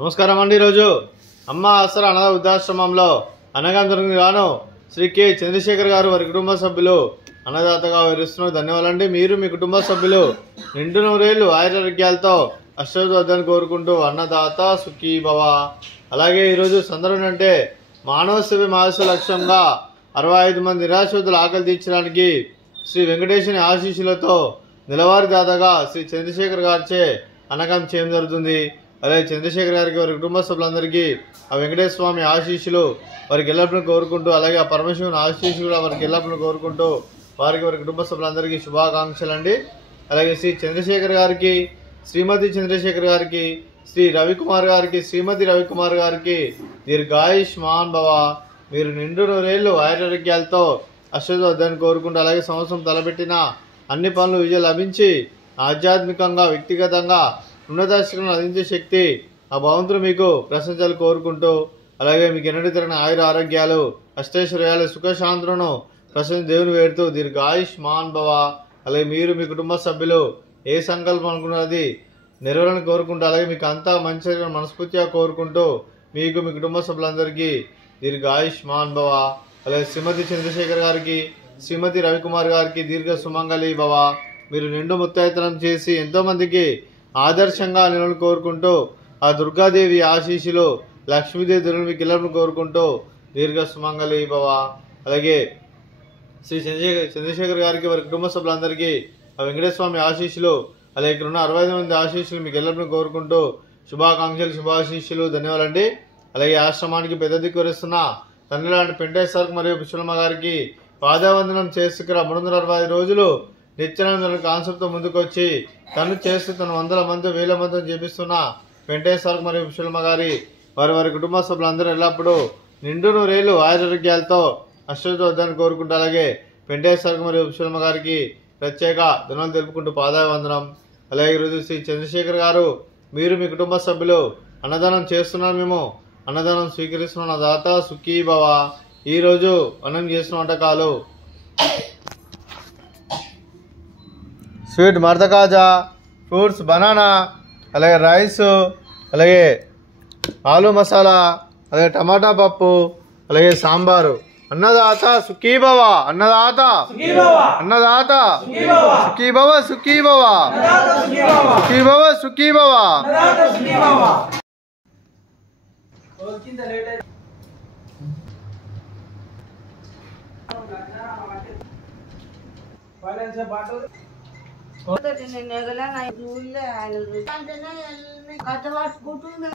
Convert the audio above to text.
నమస్కారం అండి. ఈరోజు అమ్మ ఆసరా అనాథ వృద్ధాశ్రమంలో అన్నగాంధర్కి గాను శ్రీ కె చంద్రశేఖర్ గారు వారి కుటుంబ సభ్యులు అన్నదాతగా వివరిస్తున్నారు. ధన్యవాదాలండి. మీరు మీ కుటుంబ సభ్యులు నిండు నూరేళ్లు ఆయురారోగ్యాలతో అష్టవద్దని కోరుకుంటూ అన్నదాత సుఖీ భవ. అలాగే ఈరోజు సందర్భం అంటే మానవ సేవ మహర్షి లక్ష్యంగా 65 మంది నిరాశ్రితులు ఆకలి తీర్చడానికి శ్రీ వెంకటేశ్వరి ఆశీస్సులతో నెలవారీ దాదాగా శ్రీ చంద్రశేఖర్ గారిచే అన్నదానం చేయడం జరుగుతుంది. అలాగే చంద్రశేఖర్ గారికి వారి కుటుంబ సభ్యులందరికీ ఆ వెంకటేశ్వర స్వామి ఆశీస్సులు వారికి ఎల్లప్పుడూ కోరుకుంటూ, అలాగే ఆ పరమేశ్వరుని ఆశీస్సులు కూడా వారికి ఎల్లప్పుడూ కోరుకుంటూ వారికి వారి కుటుంబ సభ్యులందరికీ శుభాకాంక్షలు అండి. అలాగే శ్రీ చంద్రశేఖర్ గారికి, శ్రీమతి చంద్రశేఖర్ గారికి, శ్రీ రవికుమార్ గారికి, శ్రీమతి రవికుమార్ గారికి దీర్ఘాయుష్మాన్ భవ. మీరు నిండు నూరేళ్లు ఆయురారోగ్యాలతో అష్టవద్దని కోరుకుంటూ, అలాగే సంవత్సరం తలపెట్టిన అన్ని పనులు విజయం లభించి ఆధ్యాత్మికంగా వ్యక్తిగతంగా ఉన్నతాశిఖరం అందించే శక్తి ఆ భగవంతుడు మీకు ప్రశంసలు కోరుకుంటూ, అలాగే మీకు ఎన్నడూ తిరిగిన ఆయుర ఆరోగ్యాలు అష్టైశ్వర్యాలు సుఖశాంతులను ప్రశంస దేవుని వేడుతూ దీర్ఘాయుష్మాన్ భవ. అలాగే మీరు మీ కుటుంబ సభ్యులు ఏ సంకల్పం అనుకున్నది నెరవేరని కోరుకుంటూ, అలాగే మీకు అంతా మంచి మనస్ఫూర్తిగా కోరుకుంటూ మీకు మీ కుటుంబ సభ్యులందరికీ దీర్ఘాయుష్మాన్ భవ. అలాగే శ్రీమతి చంద్రశేఖర్ గారికి, శ్రీమతి రవికుమార్ గారికి దీర్ఘ సుమంగళి భవ. మీరు నిండు ముత్తైతనం చేసి ఎంతోమందికి ఆదర్శంగా నిలవని కోరుకుంటూ, ఆ దుర్గాదేవి ఆశీస్సులు లక్ష్మీదేవి దుర్గని మీకు ఎల్లప్పుడూ కోరుకుంటూ దీర్ఘ సుమంగళి భవ. అలాగే శ్రీ చంద్రశేఖర్ గారికి వారి కుటుంబ సభ్యులందరికీ ఆ వెంకటేశ్వర స్వామి ఆశీస్సులు, అలాగే ఇక్కడ ఉన్న 65 మంది ఆశీస్సులు మీకు ఎల్లప్పుడూ కోరుకుంటూ శుభాకాంక్షలు శుభాశీస్సులు ధన్యవాదాలండి. అలాగే ఆశ్రమానికి పెద్ద దిక్కురిస్తున్న తండ్రి లాంటి పెంటేశ్వర్ మరియు పుష్పలమ్మ గారికి పాదవందనం చేసుకుర 365 రోజులు నిత్యానంద కాన్సెప్ట్తో ముందుకొచ్చి తను చేస్తూ తన 100 మంది 1000 మందితో చేపిస్తున్న వెంకటేశ్వర్ మరియు పుష్పలమ్మ గారి వారి వారి కుటుంబ సభ్యులందరూ ఎల్లప్పుడూ నిండు నూరేళ్లు ఆయురారోగ్యాలతో అష్టవద్దని కోరుకుంటూ, అలాగే వెంకటేశ్వర్ మరియు పుష్పలమ్మ గారికి ప్రత్యేక ధన్యవాదాలు తెలుపుకుంటూ పాదావందనం. అలాగే ఈరోజు శ్రీ చంద్రశేఖర్ గారు మీరు మీ కుటుంబ సభ్యులు అన్నదానం చేస్తున్నారు, మేము అన్నదానం స్వీకరిస్తున్న దాత సుఖీ భవ. ఈరోజు అన్నం చేసిన వంటకాలు స్వీట్ మర్ద కాజా, ఫ్రూట్స్ బనానా, అలాగే రైస్, అలాగే ఆలు మసాలా, అలాగే టమాటా పప్పు, అలాగే సాంబారు. అన్నదాత సుఖీ భవ, అన్నదాత అన్నదాత సుఖీ భవ, సుఖీ భవ, సుఖీ భవ, సుఖీ భవ. కట్టబట్టుకుంటున్నా